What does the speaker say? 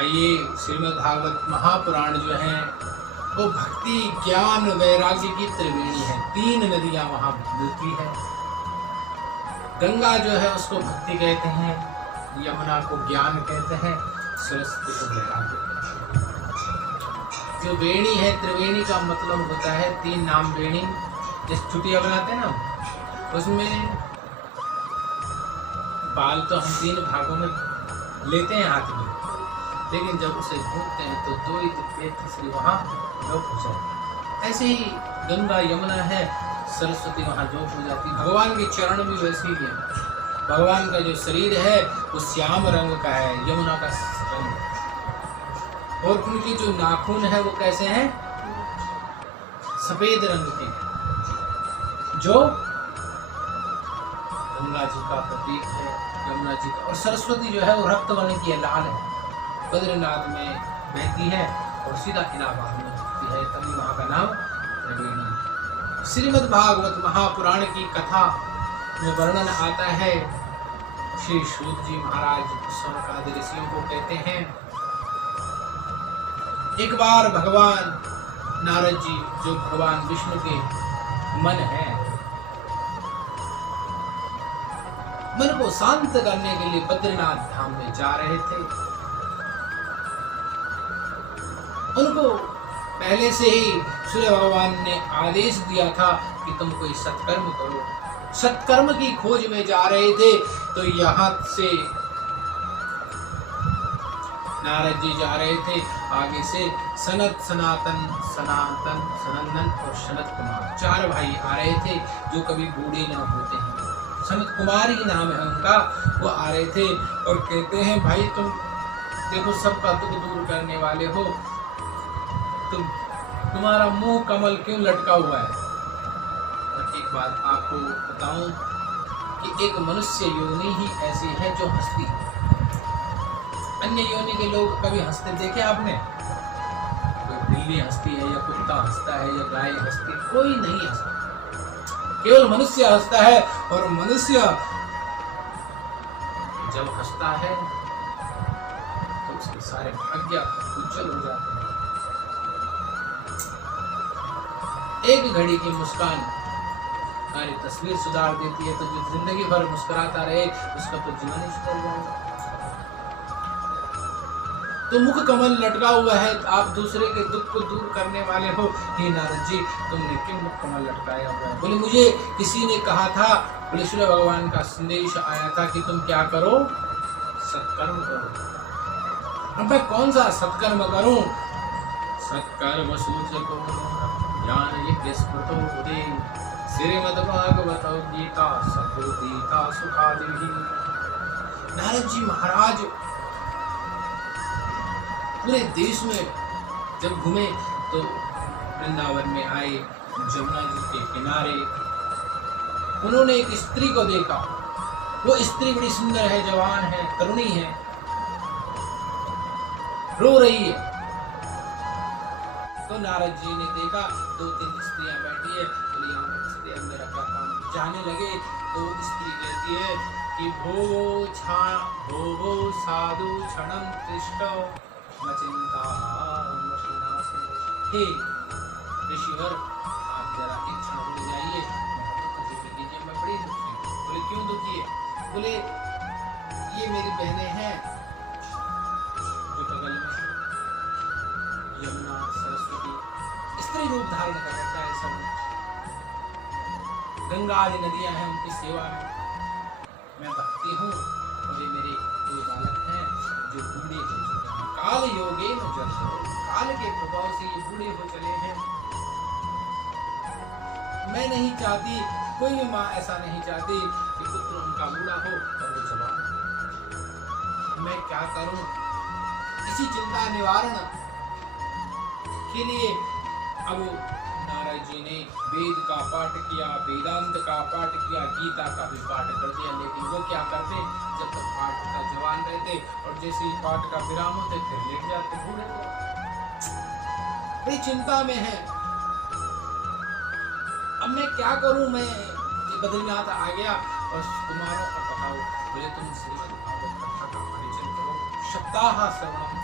आइए, श्रीमद् भागवत महापुराण जो है वो भक्ति ज्ञान वैराग्य की त्रिवेणी है। 3 नदियां वहां मिलती है। गंगा जो है उसको भक्ति कहते हैं, यमुना को ज्ञान कहते हैं, सरस्वती को वैराग्य कहते हैं। जो वेणी है, त्रिवेणी का मतलब होता है 3 नाम वेणी। जिस छुट्टियां बनाते हैं ना, उसमें बाल तो हम 3 भागों में लेते हैं हाथ में, लेकिन जब उसे घूमते हैं तो 2 ही दिखते, तीसरी वहाँ लोप हो जाती। ऐसे ही गंगा यमुना है, सरस्वती वहाँ जोप हो जाती। भगवान के चरण भी वैसे ही है। भगवान का जो शरीर है वो श्याम रंग का है, यमुना का रंग। और उनके जो नाखून है वो कैसे हैं? सफेद रंग के हैं, जो गंगा जी का प्रतीक है, यमुना जी का। और सरस्वती जो है वो रक्त वर्ण की है, लाल है, बद्रीनाथ में बहती है और सीधा इलाहाबाद में उठती है, तभी वहां का नाम त्रिवेणी। श्रीमद् भागवत महापुराण की कथा में वर्णन आता है, श्री सूत जी महाराज सौनकादि ऋषियों को कहते हैं, एक बार भगवान नारद जी, जो भगवान विष्णु के मन है, मन को शांत करने के लिए बद्रीनाथ धाम में जा रहे थे। उनको पहले से ही सूर्य भगवान ने आदेश दिया था कि तुम कोई सत्कर्म करो। सत्कर्म की खोज में जा रहे थे, तो यहाँ से नारद जी जा रहे थे, आगे से सनत, सनातन, सनातन, सनंदन और सनत कुमार 4 भाई आ रहे थे, जो कभी बूढ़े न होते हैं। सनत कुमार ही नाम है उनका। वो आ रहे थे और कहते हैं, भाई तुम देखो सबका दुख दूर करने वाले हो, तुम्हारा मुंह कमल क्यों लटका हुआ है? और एक बात आपको बताऊं कि एक मनुष्य योनि ही ऐसी है जो हंसती है। अन्य योनि के लोग कभी हंसते देखे आपने? कोई बिल्ली हंसती है, या कुत्ता हंसता है, या गाय हंसती है? कोई नहीं हंसता, केवल मनुष्य हंसता है। और मनुष्य जब हंसता है तो उसके सारे भाग्य उज्जवल हो जाते हैं। एक घड़ी की मुस्कान हमारी तस्वीर सुधार देती है, तो जो जिंदगी भर मुस्कुराता रहे उसका तो जीवन ही सुधर जाएगा। तो मुख कमल लटका हुआ है, आप दूसरे के दुख को दूर करने वाले हो। हे नारद जी, तुमने क्यों मुख कमल लटकाया हुआ है? बोले मुझे किसी ने कहा था, बोले सूर्य भगवान का संदेश आया था कि तुम क्या करो? सत्कर्म करो। अब मैं कौन सा सत्कर्म करूं? सत्कर्म सूचको ज्ञान यज्ञ स्मृतो बुद्धि श्रीमद् भागवत गीता सद्गीता सुखादि। नारद जी महाराज पूरे देश में जब घूमे तो वृंदावन में आए, जमुना जी के किनारे उन्होंने एक स्त्री को देखा। वो स्त्री बड़ी सुंदर है, जवान है, तरुणी है, रो रही है। तो नारद जी ने देखा 2-3 स्त्रियां बैठी है, तो यहाँ पर स्त्री मेरा क्या काम? जाने लगे तो स्त्री कहती है कि भोवो साधु क्षणम तिष्ठ मचिंता मशिनासे। हे ऋषिवर, आप जरा एक क्षण रुक जाइए, कीजिए, मैं बड़ी दुखी हूँ। बोले क्यों दुखी है? बोले ये मेरी बहनें हैं, जो बगल में यमुना, सरस्वती, स्त्री रूप धारण कर रखा है सब। गंगा आदि नदियां हैं, उनकी सेवा में मैं भक्ति हूँ। और ये मेरे 2 बालक हैं जो बूढ़े हो चुके हैं। काल योगे न जल, काल के प्रभाव से ये बूढ़े हो चले हैं। मैं नहीं चाहती, कोई भी माँ ऐसा नहीं चाहती कि पुत्र उनका बूढ़ा हो और वो जवान। मैं क्या करूं? इसी चिंता निवारण के लिए अब नारद जी ने वेद का पाठ किया, वेदांत का पाठ किया, गीता का भी पाठ कर दिया। लेकिन वो क्या करते, जब तक पाठ का जवान रहते और जैसे ही पाठ का विराम होते फिर लेट जाते, बूढ़े हो जाते। बड़ी चिंता में है, अब मैं क्या करूं? मैं बद्रीनाथ आ गया और कुमारों का बताओ। बोले तुम श्रीमद् भागवत कथा का परिचय करो, सप्ताह श्रवणम